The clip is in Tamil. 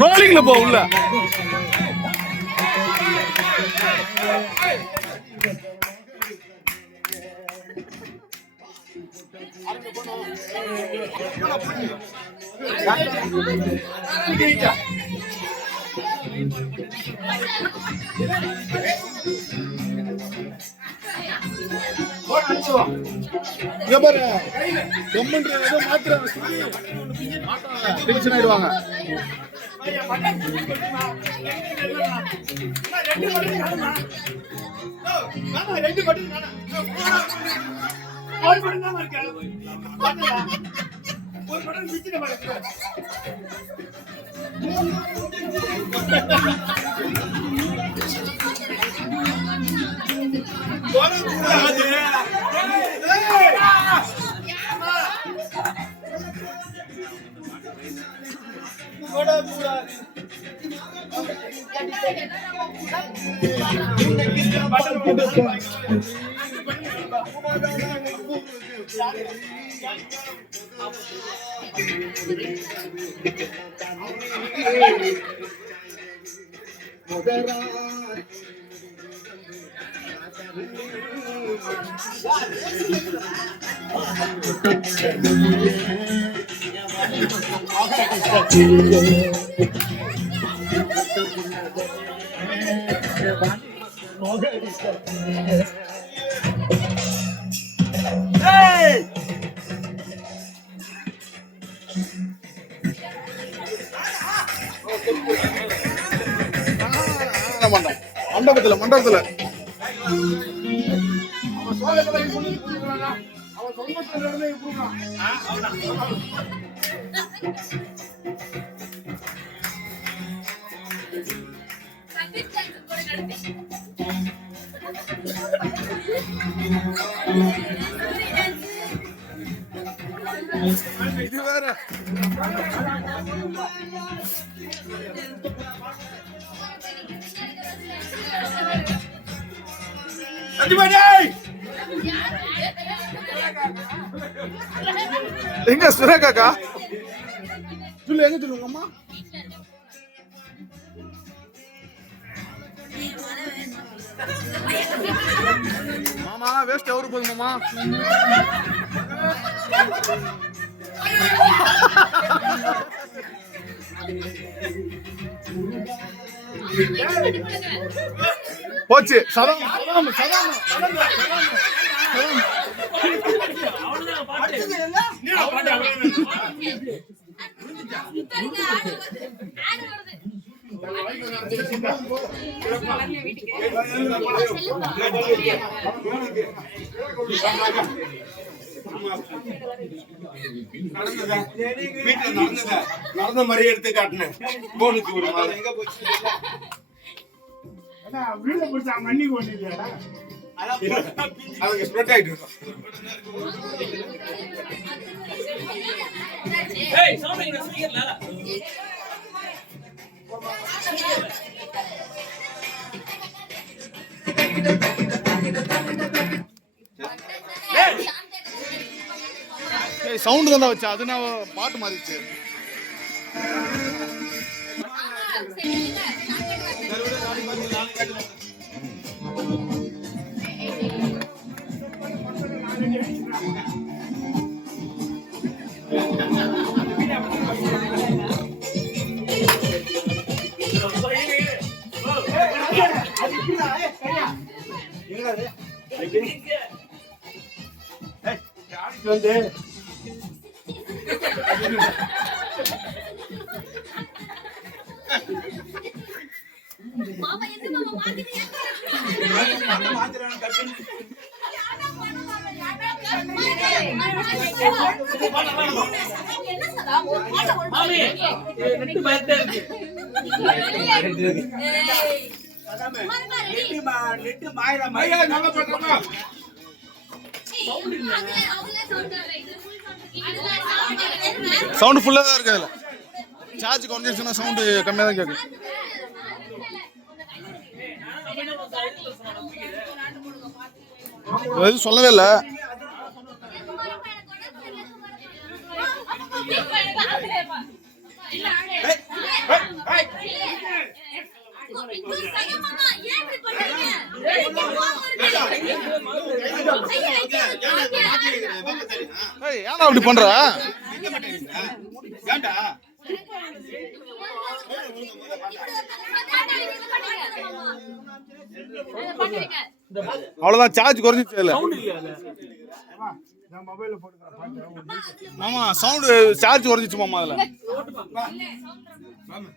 ரோலிங்ல போ உள்ள. ஆயிடுவாங்க. மண்டபத்துல மண்டபத்துல இது வேற எங்க சுரேகாக்கா சொல்லு, எங்க சொல்லுங்க அம்மா. மாமா வேஸ்ட் எவரு போகுது மாமா. போச்சு. சதம் சதம் சதம் நடந்த மாதிரியே எடுத்து காட்டினேன். போனுக்கு ஒரு வீட பிடிச்சா மண்ணி கொண்டு அதுக்கு ஸ்ப்ரெட் ஆயிட்டு இருக்கும். சவுண்ட் தான் வச்சா, அது நான் பாட்டு மாறிச்சு. வந்து மாமா எது மாமா மாத்திட்டீங்க. மாத்திரான கட்டு. யாரா மாமி நெட்டு பயத்தே இருக்கு. ஐயா நல்லா பண்றமா சவுண்ட் ஃபுல்லா தான் இருக்கு அதுல. சார்ஜ் குறைஞ்சிருச்சுன்னா சவுண்ட் கம்மியா தான் கேட்கும். எதுவும் சொல்லவே இல்லை. ஏன்டா அப்படி பண்ற? ஏன்டா அவ்வளவுதான், சார்ஜ் குறைஞ்சிச்சு இல்ல. சவுண்ட் இல்லையா அது? நான் மொபைல்ல போட்டுக்கிறேன். மாமா சவுண்ட் சார்ஜ் குறைஞ்சிச்சு மாமா அதுல. மாமா